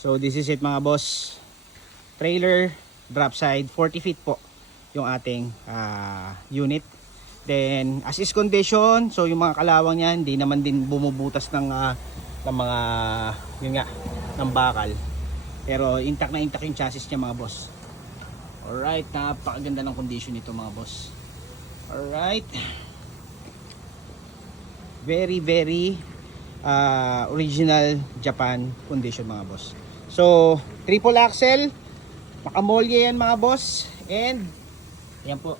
So this is it mga boss. Trailer, drop side, 40 feet po yung ating unit. Then as is condition, so yung mga kalawang niya hindi naman din bumubutas ng mga yun nga, ng bakal. Pero intact na intact yung chassis niya mga boss. Alright, napakaganda ng condition nito mga boss. Alright. Very original Japan condition mga boss. So triple axle, makamolye yan mga boss. And yan po,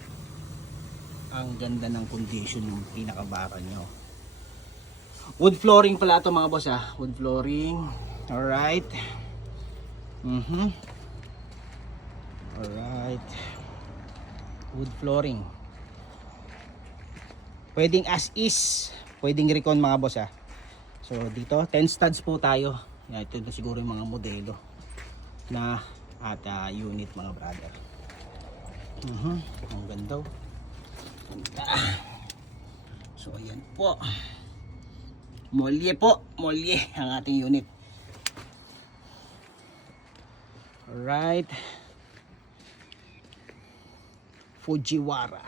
ang ganda ng condition ng pinakabakal nyo. Wood flooring pala ito mga boss wood flooring. Alright. Alright, wood flooring. Pwedeng as is, pwedeng recon mga boss So dito 10 studs po tayo. Ito na siguro yung mga modelo na at unit mga brother. Ang ganda. So ayan po, molye ang ating unit. Alright, Fujiwara.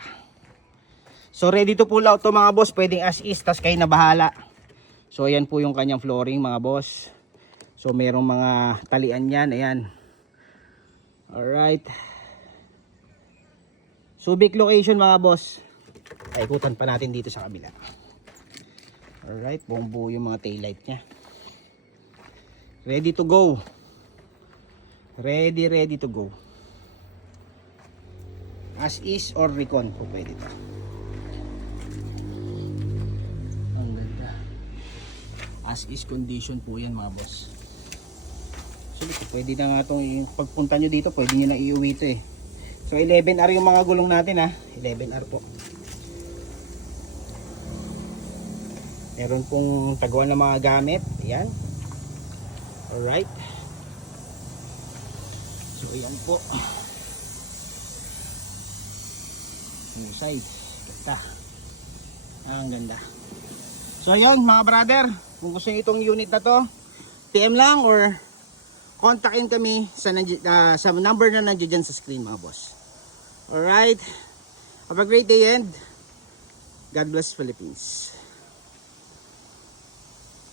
So ready to pull out to mga boss. Pwedeng as is, tas kayo na bahala. So ayan po yung kanyang flooring mga boss. So merong mga talian yan. Ayan. Alright. Subic location mga boss. Ikutan pa natin dito sa kabila. Alright, buong buo yung mga taillight nya. Ready to go. Ready to go. As is or recon po pwede ito. Ang ganda. As is condition po yan mga boss. So pwede na nga itong pagpunta nyo dito, pwede nyo na iuwi ito So 11R yung mga gulong natin 11R po. Meron pong taguan ng mga gamit. Ayan. Alright. So ayan po. Husay. Ganda. Ang ganda. So ayun mga brother, kung gusto niyo itong unit na to, PM lang or kontakin kami sa number na nandiyan dyan sa screen mga boss. Alright. Have a great day and God bless Philippines.